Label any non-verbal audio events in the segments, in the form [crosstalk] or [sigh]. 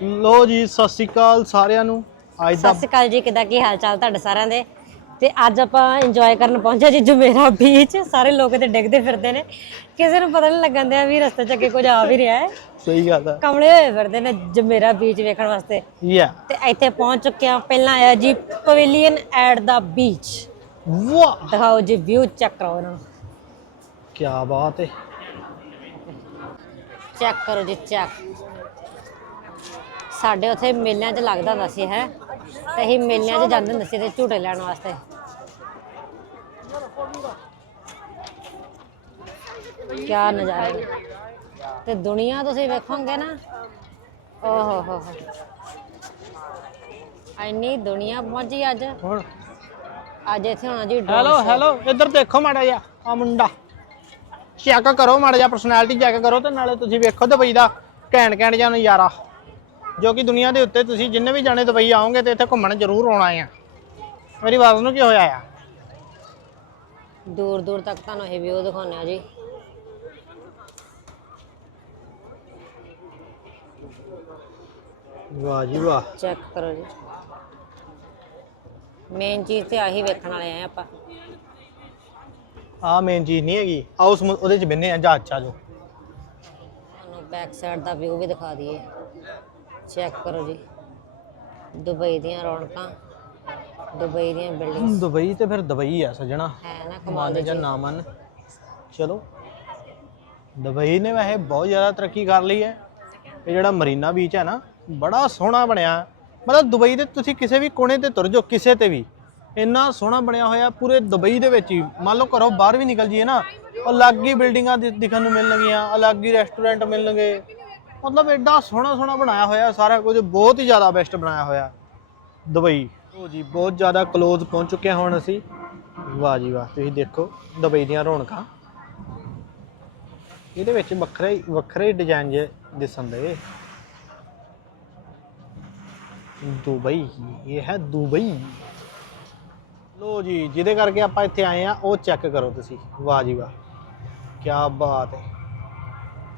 ਲੋ ਜੀ ਸਤਿ ਸ਼੍ਰੀ ਅਕਾਲ ਸਾਰਿਆਂ ਨੂੰ। ਅੱਜ ਦਾ ਸਤਿ ਸ਼੍ਰੀ ਅਕਾਲ ਜੀ ਕਿੱਦਾਂ ਕੀ ਹਾਲ ਚਾਲ ਤੁਹਾਡੇ ਸਾਰਿਆਂ ਦੇ? ਤੇ ਅੱਜ ਆਪਾਂ ਇੰਜੋਏ ਕਰਨ ਪਹੁੰਚੇ ਜੀ ਜੁਮੇਰਾ ਬੀਚ ਸਾਰੇ ਲੋਕ ਤੇ ਡਿੱਗਦੇ ਫਿਰਦੇ ਨੇ। ਕਿਸੇ ਨੂੰ ਪਤਾ ਨਹੀਂ ਲੱਗਣ ਦਿਆ ਵੀ ਰਸਤੇ 'ਚ ਅੱਗੇ ਕੁਝ ਆ ਵੀ ਰਿਹਾ ਹੈ। ਸਹੀ ਗੱਲ ਹੈ ਕਮਲੇ ਹੋਏ ਫਿਰਦੇ ਨੇ ਜੁਮੇਰਾ ਬੀਚ ਵੇਖਣ ਵਾਸਤੇ। ਯਾ ਤੇ ਇੱਥੇ ਪਹੁੰਚ ਚੁੱਕੇ ਆ ਪਹਿਲਾਂ ਆਇਆ ਜੀ ਪਵੇਲੀਅਨ ਐਟ ਦਾ ਬੀਚ ਵਾਹ! ਦਿਖਾਓ ਜੀ ਵਿਊ ਚੈੱਕ ਕਰੋ ਇਹਨਾਂ ਨੂੰ। ਕੀ ਬਾਤ ਹੈ ਚੈੱਕ ਕਰੋ ਜੀ ਚੈੱਕ ਸਾਡੇ ਉੱਥੇ ਮੇਲਿਆਂ 'ਚ ਲੱਗਦਾ ਹੁੰਦਾ ਸੀ ਹੈ। ਤੇ ਅਸੀਂ ਮੇਲਿਆਂ 'ਚ ਜਾਂਦੇ ਹੁੰਦੇ ਸੀ ਤੇ ਝੂਟੇ ਲੈਣ ਵਾਸਤੇ। ਕਿਆ ਨਜ਼ਾਰੇ। ਤੇ ਦੁਨੀਆ ਤੁਸੀਂ ਵੇਖੋਗੇ ਨਾ। ਓਹ ਹੋ ਹੋ। ਹੋ ਇੰਨੀ ਦੁਨੀਆ ਪਹੁੰਚੀ ਅੱਜ। ਹੁਣ ਅੱਜ ਇੱਥੇ ਹੋਣਾ ਜੀ drone ਹੈਲੋ show। ਹੈਲੋ ਇੱਧਰ ਦੇਖੋ ਮਾੜਾ ਜਿਹਾ ਆ ਮੁੰਡਾ। ਚੈੱਕ ਕਰੋ ਮਾੜਾ ਜਿਹਾ ਪਰਸਨੈਲਿਟੀ ਚੈੱਕ ਕਰੋ ਤੇ ਨਾਲੇ ਤੁਸੀਂ ਵੇਖੋ ਦੁਬਈ ਦਾ। ਘੈਂਟ ਘੈਂਟ ਜਿਹਾ ਨਜ਼ਾਰਾ। ਜੋ ਕਿ ਦੁਨੀਆ ਦੇ ਉੱਤੇ ਤੁਸੀਂ ਜਿੰਨੇ ਵੀ ਜਾਣੇ ਦੁਬਈ ਆਓਗੇ ਤੇ ਇੱਥੇ ਘੁੰਮਣ ਜ਼ਰੂਰ ਆਉਣਾ ਆ। ਮੇਰੀ ਆਵਾਜ਼ ਨੂੰ ਕੀ ਹੋਇਆ ਆ? ਦੂਰ ਦੂਰ ਤੱਕ ਤੁਹਾਨੂੰ ਇਹ ਵਿਊ ਦਿਖਾਉਂਦੇ ਆ ਜੀ। ਵਾਹ ਜੀ ਵਾਹ। ਚੈੱਕ ਕਰੋ ਜੀ। ਮੇਨ ਚੀਜ਼ ਤੇ ਆਹੀ ਵੇਖਣ ਵਾਲੇ ਆ ਆਪਾਂ। ਆ ਮੇਨ ਚੀਜ਼ ਨਹੀਂ ਹੈਗੀ। ਆਓ ਸਮੁ- ਉਹਦੇ ਚ ਬੰਨੇ ਆ ਜਹਾਜ਼ ਚ ਆ ਜਾਓ। ਤੁਹਾਨੂੰ ਬੈਕ ਸਾਈਡ ਦਾ ਵਿਊ ਵੀ ਦਿਖਾ ਦਈਏ। ਚੈੱਕ ਕਰੋ ਜੀ। ਦੁਬਈ ਦੀਆਂ ਰੌਣਕਾਂ ਦੁਬਈ ਦੀਆਂ ਬਿਲਡਿੰਗਸ ਦੁਬਈ ਤੇ ਫਿਰ ਦੁਬਈ ਆ ਸਜਣਾ। ਹੈ ਨਾ ਕਮਾਲ ਮੰਨ ਦੀ ਜਾਂ ਚੀਜ਼। ਨਾ ਮੰਨ। ਚਲੋ। ਦੁਬਈ ਨੇ ਵੈਸੇ ਬਹੁਤ ਜ਼ਿਆਦਾ ਤਰੱਕੀ ਕਰ ਲਈ ਹੈ। ਇਹ ਜਿਹੜਾ ਮਰੀਨਾ ਬੀਚ ਹੈ ਨਾ ਬੜਾ ਸੋਹਣਾ ਬਣਿਆ। ਮਤਲਬ ਦੁਬਈ ਦੇ ਤੁਸੀਂ ਕਿਸੇ ਵੀ ਕੋਨੇ ਤੇ ਤੁਰ ਜਾਓ ਕਿਸੇ ਤੇ ਵੀ। ਇੰਨਾ ਸੋਹਣਾ ਬਣਿਆ ਹੋਇਆ ਪੂਰੇ ਦੁਬਈ ਦੇ ਵਿੱਚ ਹੀ। ਮੰਨ ਲਓ ਘਰੋਂ ਬਾਹਰ ਵੀ ਨਿਕਲ ਜੀਏ ਨਾ ਅਲੱਗ ਹੀ ਬਿਲਡਿੰਗਾਂ ਦਿ- ਦਿਖਣ ਨੂੰ ਮਿਲਣਗੀਆਂ ਅਲੱਗ ਹੀ ਰੈਸਟੋਰੈਂਟ ਮਿਲਣਗੇ। ਮਤਲਬ ਐਡਾ ਸੋਹਣਾ ਸੋਹਣਾ ਬਣਾਇਆ ਹੋਇਆ ਸਾਰਾ ਕੁਝ ਬਹੁਤ ਹੀ ਜ਼ਿਆਦਾ ਬੈਸਟ ਬਣਾਇਆ ਹੋਇਆ ਦੁਬਈ। ਉਹ ਜੀ, ਬਹੁਤ ਜ਼ਿਆਦਾ ক্লোਜ਼ ਪਹੁੰਚ ਚੁੱਕੇ ਹਾਂ ਹੁਣ ਅਸੀਂ। ਵਾਹ ਜੀ ਵਾਹ, ਤੁਸੀਂ ਦੇਖੋ, ਦੁਬਈ ਦੀਆਂ ਰੌਣਕਾਂ। ਇਹਦੇ ਵਿੱਚ ਵੱਖਰੇ ਹੀ- ਵੱਖਰੇ ਡਿਜ਼ਾਈਨ ਜੇ ਦਿਸਣ ਦੇ। ਦੁਬਈ, ਇਹ ਹੈ ਦੁਬਈ। ਲੋ ਜੀ, ਜਿਹਦੇ ਕਰਕੇ ਆਪਾਂ ਇੱਥੇ ਆਏ ਆ ਉਹ ਚੈੱਕ ਕਰੋ ਤੁਸੀਂ। ਵਾਹ ਜੀ ਵਾਹ। ਕੀ ਬਾਤ ਹੈ।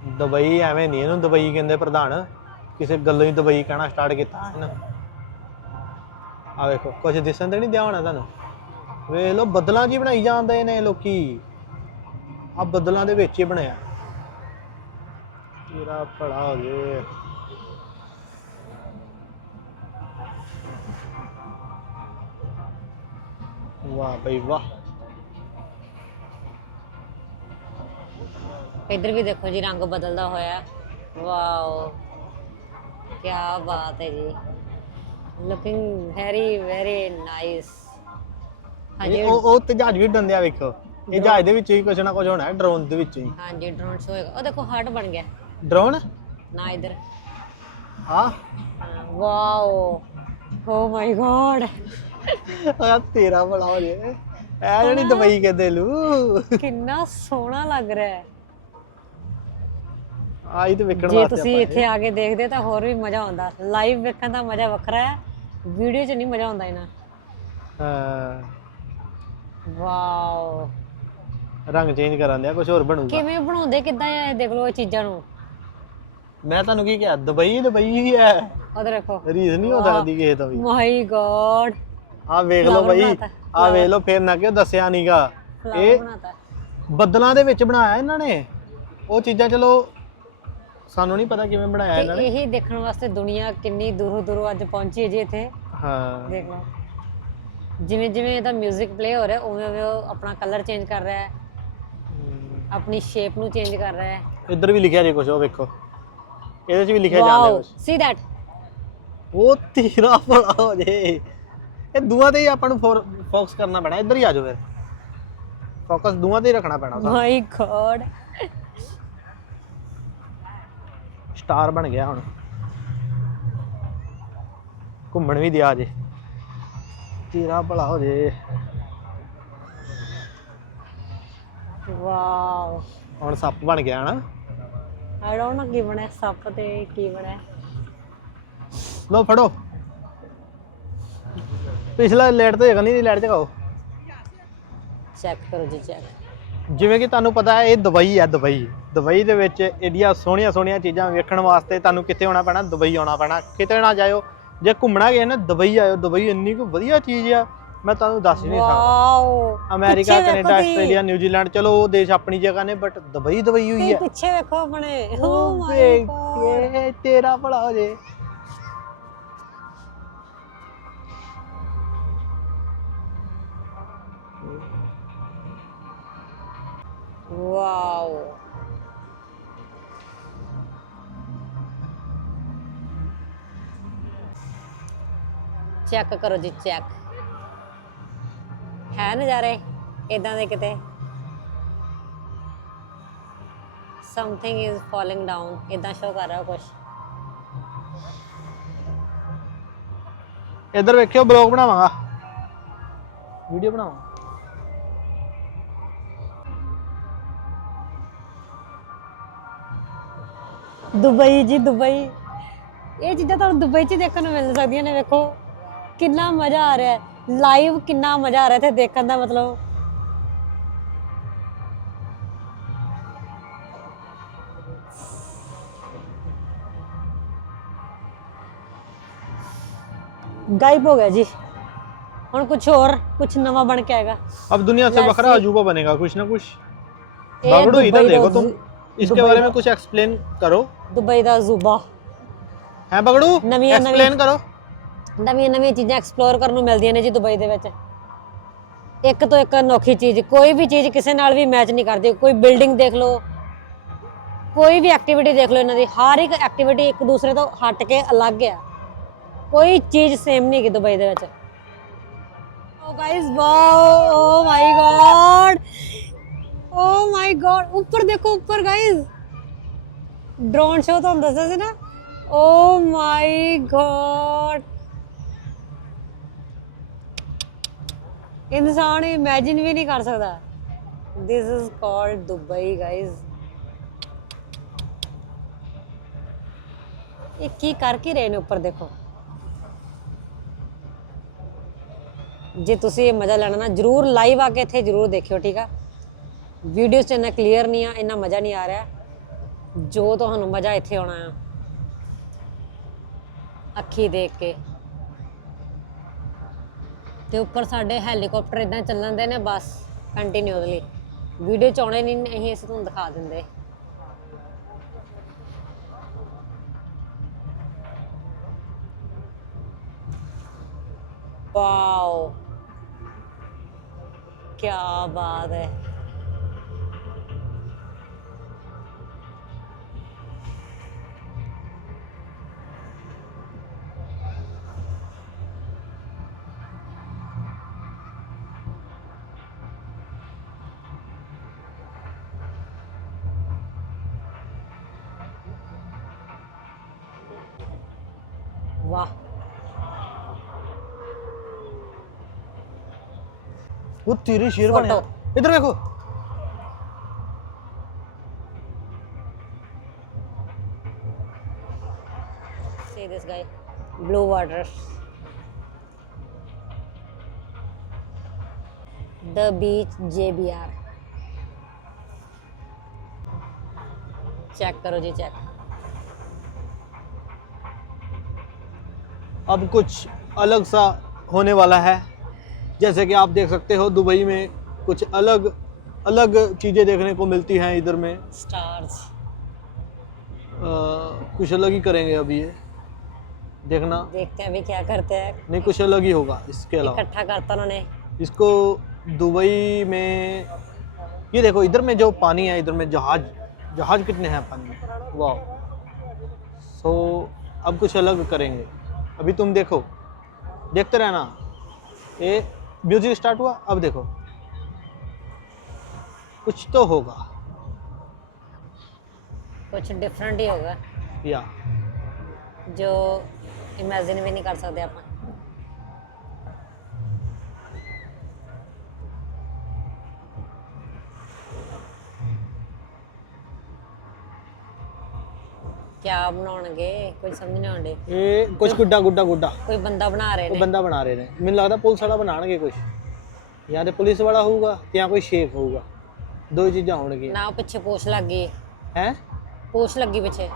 ਦੁਬਈ ਐਵੇਂ ਨਹੀਂ, ਇਹਨੂੰ ਦੁਬਈ ਕਹਿੰਦੇ ਪ੍ਰਧਾਨ, ਕਿਸੇ ਗੱਲੋਂ ਹੀ ਦੁਬਈ ਕਹਿਣਾ ਸਟਾਰਟ ਕੀਤਾ ਇਹਨਾਂ ਆ ਵੇਖੋ ਕੁਝ ਦਿਸਣ ਤੇ ਨਹੀਂ ਦਿਆ ਹੋਣਾ ਤੁਹਾਨੂੰ? ਵੇਖ ਲਓ, ਬੱਦਲਾਂ ਜੀ ਬਣਾਈ ਜਾਂਦੇ ਨੇ ਲੋਕੀ। ਆ ਬੱਦਲਾਂ ਦੇ ਵਿੱਚ ਹੀ ਬਣਿਆ। ਤੇਰਾ ਭਲਾ ਹੋ ਜੇ। ਵਾਹ ਬਈ ਵਾਹ। ਇੱਧਰ ਵੀ ਦੇਖੋ ਜੀ ਰੰਗ ਬਦਲਦਾ ਹੋਇਆ। ਵਾਓ ਕੀ ਬਾਤ ਹੈ ਜੀ। ਲੁਕਿੰਗ ਵੈਰੀ ਵੈਰੀ ਨਾਈਸ ਹਾਂਜੀ ਉਹ ਉਹ ਤੇ ਜਹਾਜ਼ ਵੀ ਡੰਦਿਆ ਵੇਖੋ। ਇਹ ਜਹਾਜ਼ ਦੇ ਵਿੱਚ ਹੀ ਕੁਝ ਨਾ ਕੁਝ ਹੋਣਾ ਹੈ ਡਰੋਨ ਦੇ ਵਿੱਚ ਹੀ। ਹਾਂਜੀ ਡਰੋਨ ਸ਼ੋ ਹੋਏਗਾ। ਉਹ ਦੇਖੋ ਹਾਰਟ ਬਣ ਗਿਆ। ਡਰੋਨ ਨਾ ਇੱਧਰ। ਹਾਂ। ਵਾਓ। ਓ ਮਾਈ ਗॉड ਆ ਤੇਰਾ ਭਲਾ ਹੋ ਜੇ। ਐ ਜਿਹੜੀ ਦੁਬਈ ਕਹਿੰਦੇ ਲੂ। ਕਿੰਨਾ ਸੋਹਣਾ ਲੱਗ ਰਿਹਾ ਹੈ। ਆਈ ਤੇ ਵੇਖਣ ਜੇ ਵਾਸਤੇ ਤੁਸੀਂ ਆਪਾਂ ਇੱਥੇ ਆ ਕੇ ਦੇਖਦੇ ਤਾਂ ਹੋਰ ਵੀ ਮਜ਼ਾ ਆਉਂਦਾ। ਲਾਈਵ ਵੇਖਣ ਦਾ ਮਜ਼ਾ ਵੱਖਰਾ ਹੈ ਵੀਡੀਓ 'ਚ ਨਹੀਂ ਮਜ਼ਾ ਆਉਂਦਾ ਇਹਨਾਂ ਹਾਂ। ਵਾਓ ਰੰਗ ਚੇਂਜ ਕਰਨ ਦਿਆ ਕੁਝ ਹੋਰ ਬਣੂਗਾ। ਕਿਵੇਂ ਬਣਾਉਂਦੇ ਕਿੱਦਾਂ ਆ ਇਹ ਦੇਖ ਲਓ ਇਹ ਚੀਜ਼ਾਂ ਨੂੰ? ਮੈਂ ਤੁਹਾਨੂੰ ਕੀ ਕਿਹਾ ਦੁਬਈ ਦੁਬਈ ਹੀ ਹੈ। ਉਹ ਦੇਖੋ। ਰੀਸ ਨਹੀਂ ਹੋ ਸਕਦੀ ਕਿਸੇ ਤੋਂ ਵੀ। ਮਾਈ ਗॉड ਆ ਵੇਖ ਲਓ ਬਈ ਬਣਾਤਾ, ਆ ਵੇਖ ਲਓ ਫੇਰ ਨਾ ਕਿਉਂ ਦੱਸਿਆ ਫਲਾਵਰ ਇਹ ਬਣਾਤਾ। ਬੱਦਲਾਂ ਦੇ ਵਿੱਚ ਬਣਾਇਆ ਇਹਨਾਂ ਨੇ। ਉਹ ਚੀਜ਼ਾਂ ਚਲੋ ਸਾਨੂੰ ਨਹੀਂ ਪਤਾ ਕਿਵੇਂ ਬਣਾਇਆ ਇਹਨਾਂ ਤੇ ਨੇ। ਇਹੀ ਦੇਖਣ ਵਾਸਤੇ ਦੁਨੀਆ ਕਿੰਨੀ ਦੂਰੋਂ ਦੂਰੋਂ ਅੱਜ ਪਹੁੰਚੀ ਹੈ ਜੀ ਇੱਥੇ। ਹਾਂ। ਦੇਖ ਲਓ। ਜਿਵੇਂ ਜਿਵੇਂ ਇਹਦਾ 뮤직 ਪਲੇ ਹੋ ਰਿਹਾ ਉਵੇਂ ਉਵੇਂ ਉਹ ਆਪਣਾ ਕਲਰ ਚੇਂਜ ਕਰ ਰਿਹਾ ਹੈ। ਆਪਣੀ ਸ਼ੇਪ ਨੂੰ ਚੇਂਜ ਕਰ ਰਿਹਾ ਹੈ। ਇੱਧਰ ਵੀ ਲਿਖਿਆ ਜੇ ਕੁਝ ਉਹ ਵੇਖੋ। ਇਹਦੇ 'ਚ ਵੀ ਲਿਖਿਆ ਜਾਂਦਾ ਵਾਓ ਕੁਝ ਸੀ ਦੈਟ ਉਹ ਤੇਰਾ ਭਲਾ ਹੋ ਜੇ। ਇਹ ਦੂਆ ਤੇ ਹੀ ਆਪਾਂ ਨੂੰ ਫੋਕਸ ਕਰਨਾ ਪੈਣਾ। ਇੱਧਰ ਹੀ ਆ ਜਾਓ ਫਿਰ। ਫੋਕਸ ਦੂਆ ਤੇ ਹੀ ਰੱਖਣਾ ਪੈਣਾ ਸਾਨੂੰ। ਮਾਈ ਗॉड ਸਟਾਰ ਬਣ ਗਿਆ ਹੁਣ। ਘੁੰਮਣ ਵੀ ਦਿਆ ਜੇ। ਤੇਰਾ ਭਲਾ ਹੋ ਜੇ। ਵਾਓ। ਹੁਣ ਸੱਪ ਬਣ ਗਿਆ ਨਾ। ਆਈ ਡੋਨਟ ਨੋ ਕੀ ਬਣਿਆ ਸੱਪ ਤੇ ਕੀ ਬਣਿਆ। ਲੋ ਫੜੋ। ਪਿਛਲਾ ਲੈਟ ਤੇ ਜਗ੍ਹਾ ਨਹੀਂ ਲੈਟ ਜਗਾਓ ਚੈੱਕ ਕਰੋ ਜੀ ਚੈੱਕ ਜਿਵੇਂ ਕਿ ਤੁਹਾਨੂੰ ਪਤਾ ਹੈ ਇਹ ਦੁਬਈ ਹੈ ਦੁਬਈ। ਦੁਬਈ ਦੇ ਵਿੱਚ ਏਡੀਆਂ ਸੋਹਣੀਆਂ ਸੋਹਣੀਆਂ ਚੀਜ਼ਾਂ ਵੇਖਣ ਵਾਸਤੇ ਤੁਹਾਨੂੰ ਕਿੱਥੇ ਆਉਣਾ ਪੈਣਾ? ਦੁਬਈ ਆਉਣਾ ਪੈਣਾ। ਕਿਤੇ ਨਾ ਜਾਇਓ। ਜੇ ਘੁੰਮਣਾ ਗਏ ਨਾ ਦੁਬਈ ਆਇਓ। ਦੁਬਈ ਇੰਨੀ ਕੁ ਵਧੀਆ ਚੀਜ਼ ਆ। ਮੈਂ ਤੁਹਾਨੂੰ ਦੱਸ ਹੀ ਨਹੀਂ ਸਕਦਾ। Wow. America Canada. Australia New Zealand ਚਲੋ ਉਹ ਦੇਸ਼ ਆਪਣੀ ਜਗ੍ਹਾ ਨੇ ਬਟ ਦੁਬਈ ਦੁਬਈ ਹੋਈ ਹੈ ਪਿੱਛੇ ਵੇਖੋ ਆਪਣੇ। ਓ ਮਾਈ ਬੇਟੇ, ਤੇਰਾ ਭਲਾ ਹੋ ਜੇ। ਵਾਓ ਚੈੱਕ ਕਰੋ ਜੀ ਚੈੱਕ ਹੈ ਨਜ਼ਾਰੇ ਇਦਾਂ ਦੇ ਕਿਤੇ? ਸਮਥਿੰਗ ਇਜ਼ ਫਾਲਿੰਗ ਡਾਊਨ ਇਦਾਂ ਸ਼ੋ ਕਰ ਰਿਹਾ ਕੁਝ ਇੱਧਰ ਵੇਖਿਓ ਬਲੌਗ ਬਣਾਵਾਂਗਾ। ਵੀਡੀਓ ਬਣਾਵਾਂ ਦੁਬਈ ਜੀ ਦੁਬਈ ਇਹ ਚੀਜ਼ਾਂ ਤੁਹਾਨੂੰ ਦੁਬਈ 'ਚ ਹੀ ਦੇਖਣ ਨੂੰ ਮਿਲ ਸਕਦੀਆਂ ਨੇ ਵੇਖੋ ਕਿੰਨਾ ਮਜ਼ਾ ਆ ਰਿਹਾ ਹੈ ਲਾਈਵ ਕਿੰਨਾ ਮਜ਼ਾ ਆ ਰਿਹਾ ਇੱਥੇ ਦੇਖਣ ਦਾ ਮਤਲਬ ਗਾਇਬ ਹੋ ਗਿਆ ਜੀ ਹੁਣ ਕੁਝ ਹੋਰ ਕੁਝ ਨਵਾਂ ਬਣ ਕੇ ਆਏਗਾ अब दुनिया से Let's बखरा see. अजूबा बनेगा कुछ ना कुछ ਇਹ बागड़ू इधर ਦੁਬਈ ਦਾ देखो तुम ਜ਼ੂ- इसके बारे में कुछ एक्सप्लेन करो ਦੁਬਈ ਦਾ ਜ਼ੂਬਾ। ਹੈ ਬਗੜੂ? ਨਵੀਆਂ- ਨਵੀਆਂ- explain ਕਰੋ। ਨਵੀਆਂ ਨਵੀਆਂ ਚੀਜ਼ਾਂ ਐਕਸਪਲੋਰ ਕਰਨ ਨੂੰ ਮਿਲਦੀਆਂ ਨੇ ਜੀ ਦੁਬਈ ਦੇ ਵਿੱਚ। ਇੱਕ ਤੋਂ ਇੱਕ ਅਨੋਖੀ ਚੀਜ਼ ਕੋਈ ਵੀ ਚੀਜ਼ ਕਿਸੇ ਨਾਲ ਵੀ ਮੈਚ ਨਹੀਂ ਕਰਦੀ। ਕੋਈ ਬਿਲਡਿੰਗ ਦੇਖ ਲਓ ਕੋਈ ਵੀ ਐਕਟੀਵਿਟੀ ਦੇਖ ਲਓ ਇਹਨਾਂ ਦੀ। ਹਰ ਇੱਕ ਐਕਟੀਵਿਟੀ ਇੱਕ ਦੂਸਰੇ ਤੋਂ ਹਟ ਕੇ ਅਲੱਗ ਆ। ਕੋਈ ਚੀਜ਼ ਸੇਮ ਨਹੀਂ ਹੈਗੀ ਦੁਬਈ ਦੇ ਵਿੱਚ। ਓ guys wow oh my god oh my god ਉੱਪਰ ਦੇਖੋ, ਉੱਪਰ ਗਾਇਸ ਡਰੋਨ ਸ਼ੋ ਤੁਹਾਨੂੰ ਦੱਸਿਆ ਸੀ ਨਾ? ਓ ਮਾਈ ਗॉड ਇਨਸਾਨ ਇਮੇਜਿਨ ਵੀ ਨਹੀਂ ਕਰ ਸਕਦਾ। This is called Dubai guys ਇਹ ਕੀ ਕਰ ਰਹੇ ਨੇ ਉੱਪਰ ਦੇਖੋ? ਜੇ ਤੁਸੀਂ ਇਹ ਮਜ਼ਾ ਲੈਣਾ ਨਾ, ਜਰੂਰ ਲਾਈਵ ਆ ਕੇ ਇੱਥੇ ਜਰੂਰ ਦੇਖਿਓ, ਠੀਕ ਆ? ਵੀਡੀਓ 'ਚ ਇੰਨਾ ਕਲੀਅਰ ਨਹੀਂ ਆ, ਇੰਨਾ ਮਜ਼ਾ ਨਹੀਂ ਆ ਰਿਹਾ। ਜੋ ਤੁਹਾਨੂੰ ਮਜ਼ਾ ਇੱਥੇ ਆਉਣਾ ਆ, ਅੱਖੀ ਦੇਖ ਕੇ। ਤੇ ਉੱਪਰ ਸਾਡੇ ਹੈਲੀਕਾਪਟਰ ਇਦਾਂ ਚੱਲਣ ਦੇ ਨੇ, ਬਸ ਕੰਟੀਨਿਊਸਲੀ ਵੀਡੀਓ ਚ ਆਉਣੇ ਨਹੀਂ, ਅਸੀਂ ਇਸ ਤੁਹਾਨੂੰ ਦਿਖਾ ਦਿੰਦੇ। ਵਾਓ। ਕੀ ਬਾਤ ਹੈ। फ़ोटो। इधर देखो See this guy. Blue water. The beach JBR. Check करो जी चेक अब कुछ अलग सा होने वाला है जैसे कि आप देख सकते हो दुबई में कुछ अलग अलग चीज़ें देखने को मिलती हैं इधर में। स्टार्स कुछ अलग ही करेंगे अभी ये। देखना। देखते हैं अभी क्या करते हैं। नहीं कुछ अलग ही होगा इसके अलावा। इकट्ठा करता उन्होंने। इसको दुबई में ये देखो इधर में जो पानी है इधर में जहाज़ जहाज़ कितने हैं पानी में? वाह। सो अब कुछ अलग करेंगे। अभी तुम देखो। देखते रहना। ये म्यूजिक स्टार्ट हुआ अब देखो कुछ तो होगा कुछ डिफरेंट ही होगा या जो इमेजिन भी नहीं कर सकते अपन ਕਿਆ ਬਣਾਉਣਗੇ? ਕੋਈ ਸਮਝ ਨਹੀਂ ਆਉਂਦੇ ਇਹ ਕੁਝ ਗੁੱਡਾ ਗੁੱਡਾ ਗੁੱਡਾ। ਕੋਈ ਬੰਦਾ ਬਣਾ ਰਹੇ ਉਹ ਬੰਦਾ ਬਣਾ ਰਹੇ ਨੇ। ਮੈਨੂੰ ਲੱਗਦਾ ਪੁਲਿਸ ਵਾਲਾ ਬਣਾਣਗੇ ਕੁਝ ਜਾਂ ਤੇ ਪੁਲਿਸ ਵਾਲਾ ਹੋਊਗਾ ਜਾਂ ਕੋਈ ਸ਼ੇਖ ਹੋਊਗਾ। ਦੋ ਚੀਜ਼ਾਂ ਹੋਣਗੀਆਂ। ਨਾ ਪਿੱਛੇ ਪੋਛ ਲੱਗ ਗਈ। ਹੈ? ਪੋਛ ਲੱਗੀ ਪਿੱਛੇ।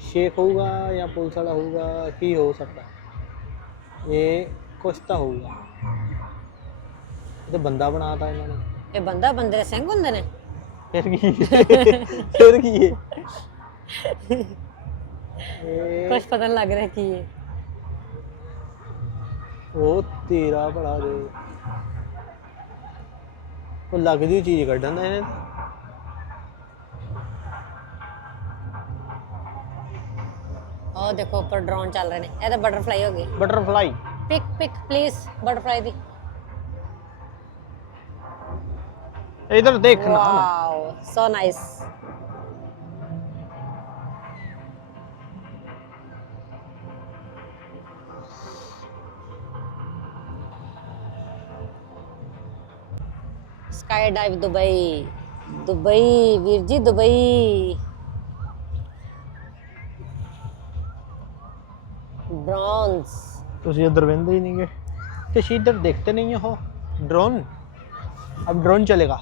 ਸ਼ੇਖ ਹੋਊਗਾ ਜਾਂ ਪੁਲਿਸ ਵਾਲਾ ਹੋਊਗਾ ਕੀ ਹੋ ਸਕਦਾ? ਇਹ ਕੁਛ ਤਾਂ ਹੋਊਗਾ। ਇਹ ਤਾਂ ਬੰਦਾ ਬਣਾਤਾ ਇਹਨਾਂ ਨੇ। ਇਹ ਬੰਦਾ ਬੰਦਰੇ ਸਿੰਘ ਹੁੰਦੇ ਨੇ? ਫਿਰ ਕੀ? [laughs] ਫਿਰ ਕੀ? ਹੈ ਇਹ ਕੁਝ ਪਤਾ ਨਹੀਂ ਲੱਗ ਰਿਹਾ ਕੀ ਹੈ। ਉਹ ਤੇਰਾ ਭਲਾ ਦੇ ਉਹ ਲੱਗਦੀ ਚੀਜ਼ ਕੱਢਣ ਦਾ ਇਹਨੇ। ਉਹ ਦੇਖੋ ਉੱਪਰ ਡਰੋਨ ਚੱਲ ਰਹੇ ਨੇ। ਇਹ ਤਾਂ ਬਟਰਫਲਾਈ ਹੋ ਗਈ। Butterfly pick pick please butterfly ਦੀ। ਇਧਰ ਦੇਖਣਾ wow so nice skydive Dubai Dubai ਵੀਰ ਜੀ ਦੁਬਈ ਬ੍ਰੌਂਜ਼ ਤੁਸੀਂ इधर वेंदे ही नहीं गए तो इधर देखते नहीं हो ड्रोन अब ड्रोन चलेगा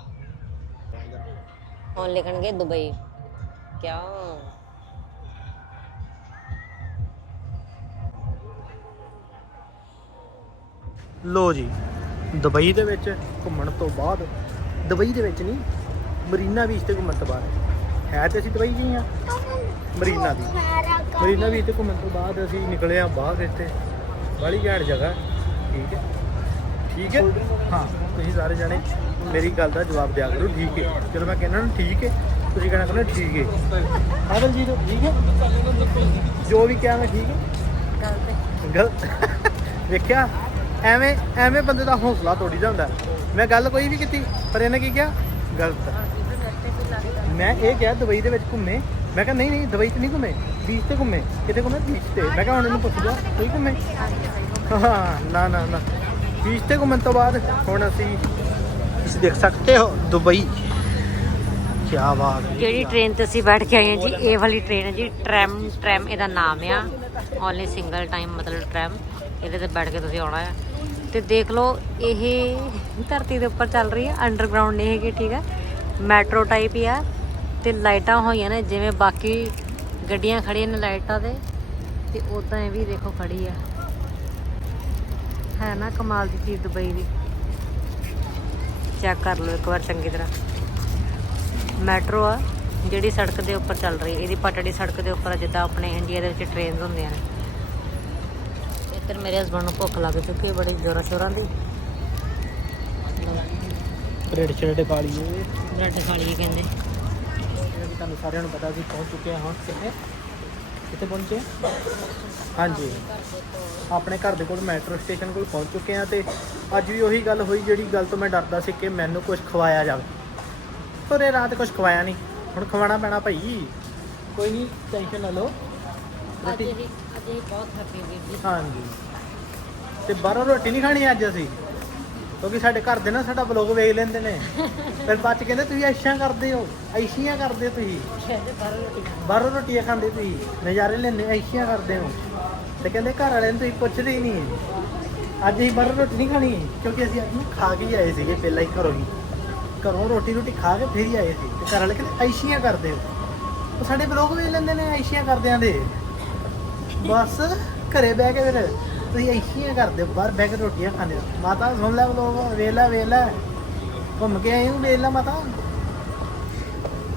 ਹੁਣ ਲਿਖਣਗੇ ਦੁਬਈ। ਕਿਆ ਲੋ ਜੀ, ਦੁਬਈ ਦੇ ਵਿੱਚ ਘੁੰਮਣ ਤੋਂ ਬਾਅਦ, ਦੁਬਈ ਦੇ ਵਿੱਚ ਨਹੀਂ, ਮਰੀਨਾ ਬੀਚ ਤੇ ਘੁੰਮਣ ਤੋਂ ਬਾਅਦ। ਹੈ ਤੇ ਅਸੀਂ ਦੁਬਈ ਗਏ ਆ ਮਰੀਨਾ ਦੀ ਮਰੀਨਾ ਬੀਚ ਤੇ ਘੁੰਮਣ ਤੋਂ ਬਾਅਦ ਅਸੀਂ ਨਿਕਲੇ ਆ ਬਾਹਰ ਇੱਥੇ। ਬੜੀ ਘੈਂਟ ਜਗ੍ਹਾ, ਠੀਕ ਹੈ? ਠੀਕ ਹੈ? ਹਾਂ, ਤੁਸੀਂ ਸਾਰੇ ਜਾਣੇ ਮੇਰੀ ਗੱਲ ਦਾ ਜਵਾਬ ਦਿਆ ਕਰੋ ਠੀਕ ਹੈ। ਜਦੋਂ ਮੈਂ ਕਹਿੰਦਾ ਨਾ ਠੀਕ ਹੈ ਤੁਸੀਂ ਕਹਿਣਾ ਕਰਨਾ ਠੀਕ ਹੈ। ਆਦਲ ਜੀ ਤੋਂ ਠੀਕ ਹੈ? ਜੋ ਵੀ ਕਿਹਾ ਮੈਂ ਠੀਕ ਹੈ। ਗਲਤ ਵੇਖਿਆ? ਐਵੇਂ ਐਵੇਂ ਬੰਦੇ ਦਾ ਹੌਸਲਾ ਤੋੜੀ ਜਾਂਦਾ। ਮੈਂ ਗੱਲ ਕੋਈ ਵੀ ਕੀਤੀ ਪਰ ਇਹਨੇ ਕੀ ਕਿਹਾ? ਗਲਤ। ਮੈਂ ਇਹ ਕਿਹਾ ਦੁਬਈ ਦੇ ਵਿੱਚ ਘੁੰਮੇ। ਮੈਂ ਕਿਹਾ ਨਹੀਂ ਨਹੀਂ ਦੁਬਈ 'ਚ ਨਹੀਂ ਘੁੰਮੇ। ਬੀਚ ਤੇ ਘੁੰਮੇ। ਕਿਤੇ ਘੁੰਮੇ? ਬੀਚ ਤੇ। ਮੈਂ ਕਿਹਾ ਹੁਣ ਇਹਨੂੰ ਪੁੱਛ ਲਿਆ ਕੋਈ ਘੁੰਮੇ? ਹਾਂ ਨਾ ਨਾ ਨਾ। ਬੀਚ ਤੇ ਘੁੰਮਣ ਤੋਂ ਬਾਅਦ ਹੁਣ ਅਸੀਂ ਤੁਸੀਂ ਦੇਖ ਸਕਦੇ ਹੋ ਦੁਬਈ। ਕੀ ਬਾਤ ਹੈ। ਜਿਹੜੀ ਟ੍ਰੇਨ ਤੇ ਅਸੀਂ ਬੈਠ ਕੇ ਆਏ ਹਾਂ ਜੀ? ਇਹ ਵਾਲੀ ਟ੍ਰੇਨ ਹੈ ਜੀ ਟ੍ਰੈਮ ਟ੍ਰੈਮ ਇਹਦਾ ਨਾਮ ਆ। ਓਨਲੀ ਸਿੰਗਲ ਟਾਈਮ ਮਤਲਬ ਟ੍ਰੈਮ ਇਹਦੇ ਤੇ ਬੈਠ ਕੇ ਤੁਸੀਂ ਆਉਣਾ ਹੈ। ਤੇ ਦੇਖ ਲਓ, ਇਹ ਧਰਤੀ ਦੇ ਉੱਪਰ ਚੱਲ ਰਹੀ ਹੈ। ਅੰਡਰਗਰਾਉਂਡ ਨਹੀਂ ਹੈਗੀ, ਠੀਕ ਹੈ। ਮੈਟਰੋ ਟਾਈਪ ਹੀ ਆ। ਤੇ ਲਾਈਟਾਂ ਹੋਈਆਂ ਨੇ, ਜਿਵੇਂ ਬਾਕੀ ਗੱਡੀਆਂ ਖੜੀਆਂ ਨੇ ਲਾਈਟਾਂ ਤੇ। ਤੇ ਉਦਾਂ ਇਹ ਵੀ ਦੇਖੋ ਖੜੀ ਆ। ਹੈ ਨਾ ਕਮਾਲ ਦੀ ਚੀਜ਼ ਦੁਬਈ ਦੀ। ਚੈੱਕ ਕਰ ਲਓ ਇੱਕ ਵਾਰ ਚੰਗੀ ਤਰ੍ਹਾਂ। ਮੈਟਰੋ ਆ ਜਿਹੜੀ ਸੜਕ ਦੇ ਉੱਪਰ ਚੱਲ ਰਹੀ ਹੈ ਇਹਦੀ ਪਟੜੀ ਸੜਕ ਦੇ ਉੱਪਰ ਜਿੱਦਾਂ ਆਪਣੇ ਇੰਡੀਆ ਦੇ ਵਿੱਚ ਟ੍ਰੇਨਸ ਹੁੰਦੀਆਂ ਨੇ। ਇੱਧਰ ਮੇਰੇ ਹਸਬੰਡ ਨੂੰ ਭੁੱਖ ਲੱਗ ਚੁੱਕੀ ਹੈ ਬੜੀ ਜ਼ੋਰਾਂ ਸ਼ੋਰਾਂ ਦੀ। ਬ੍ਰੈਡ ਸ਼ਰਟ ਖਾ ਲਈਏ। ਬ੍ਰੈਡ ਖਾ ਲਈਏ ਕਹਿੰਦੇ। ਤੁਹਾਨੂੰ ਸਾਰਿਆਂ ਨੂੰ ਪਤਾ ਸੀ ਪਹੁੰਚ ਚੁੱਕੇ ਹਾਂ ਹੁਣ ਕਿੱਥੇ ਕਿੱਥੇ ਪਹੁੰਚੇ? ਹਾਂਜੀ। ਆਪਣੇ ਘਰ ਦੇ ਕੋਲ ਮੈਟਰੋ ਸਟੇਸ਼ਨ ਕੋਲ ਪਹੁੰਚ ਚੁੱਕੇ ਹਾਂ ਤੇ ਅੱਜ ਵੀ ਉਹੀ ਗੱਲ ਹੋਈ ਜਿਹੜੀ ਗੱਲ ਤੋਂ ਮੈਂ ਡਰਦਾ ਸੀ ਕਿ ਮੈਨੂੰ ਕੁਝ ਖਵਾਇਆ ਜਾਵੇ। ਪਰ ਇਹ ਰਾਤ ਕੁਝ ਖਵਾਇਆ ਨਹੀਂ। ਹੁਣ ਖਵਾਉਣਾ ਪੈਣਾ ਭਾਈ। ਕੋਈ ਨਹੀਂ ਟੈਨਸ਼ਨ ਨਾ ਲਓ। ਅੱਜ ਹੀ ਅੱਜ ਬਹੁਤ ਹੈਪੀ ਵੀਰ ਜੀ। ਹਾਂਜੀ। ਤੇ ਬਾਹਰੋਂ ਰੋਟੀ ਨਹੀਂ ਖਾਣੀ ਅੱਜ ਅਸੀਂ? ਕਿਉਂਕਿ ਸਾਡੇ ਘਰ ਦੇ ਨਾ ਸਾਡਾ ਬਲੌਗ ਵੇਖ ਲੈਂਦੇ ਨੇ। ਫਿਰ ਬਾਅਦ ਚ ਕਹਿੰਦੇ ਤੁਸੀਂ ਐਸ਼ੀਆਂ ਕਰਦੇ ਹੋ ਐਸ਼ੀਆਂ ਕਰਦੇ ਹੋ ਤੁਸੀਂ। ਕਹਿੰਦੇ ਬਾਹਰ ਰੋਟੀ ਬਾਹਰੋਂ ਰੋਟੀਆਂ ਖਾਂਦੇ ਤੁਸੀਂ, ਨਜ਼ਾਰੇ ਲੈਂਦੇ ਐਸ਼ੀਆਂ ਕਰਦੇ ਹੋ। ਤੇ ਕਹਿੰਦੇ ਘਰ ਵਾਲਿਆਂ ਨੂੰ ਤੁਸੀਂ ਪੁੱਛਦੇ ਹੀ ਨਹੀਂ। ਅੱਜ ਅਸੀਂ ਬਾਹਰੋਂ ਰੋਟੀ ਨਹੀਂ ਖਾਣੀ, ਕਿਉਂਕਿ ਅਸੀਂ ਅੱਜ ਖਾ ਕੇ ਹੀ ਆਏ ਸੀਗੇ ਪਹਿਲਾਂ ਹੀ ਘਰੋਂ ਹੀ। ਘਰੋਂ ਰੋਟੀ ਰੋਟੀ ਖਾ ਕੇ ਫਿਰ ਹੀ ਆਏ ਸੀ। ਤੇ ਘਰ ਵਾਲੇ ਕਹਿੰਦੇ ਐਸ਼ੀਆਂ ਕਰਦੇ ਹੋ। ਉਹ ਸਾਡੇ ਬਲੌਗ ਵੇਖ ਲੈਂਦੇ ਨੇ ਐਸ਼ੀਆਂ ਕਰਦਿਆਂ ਦੇ। ਬਸ ਘਰੇ ਬਹਿ ਕੇ ਫਿਰ ਤੁਸੀਂ ਐਸ਼ੀਆਂ ਕਰਦੇ ਹੋ, ਬਾਹਰ ਬਹਿ ਕੇ ਰੋਟੀਆਂ ਖਾਂਦੇ ਹੋ। ਮਾਤਾ ਸੁਣ ਲੈ ਬਲੌਗ ਵੇਖ ਲੈ ਵੇਖ ਘੁੰਮ ਕੇ ਆਏ ਹੂੰ ਵੇਖ ਲੈ ਮਾਤਾ।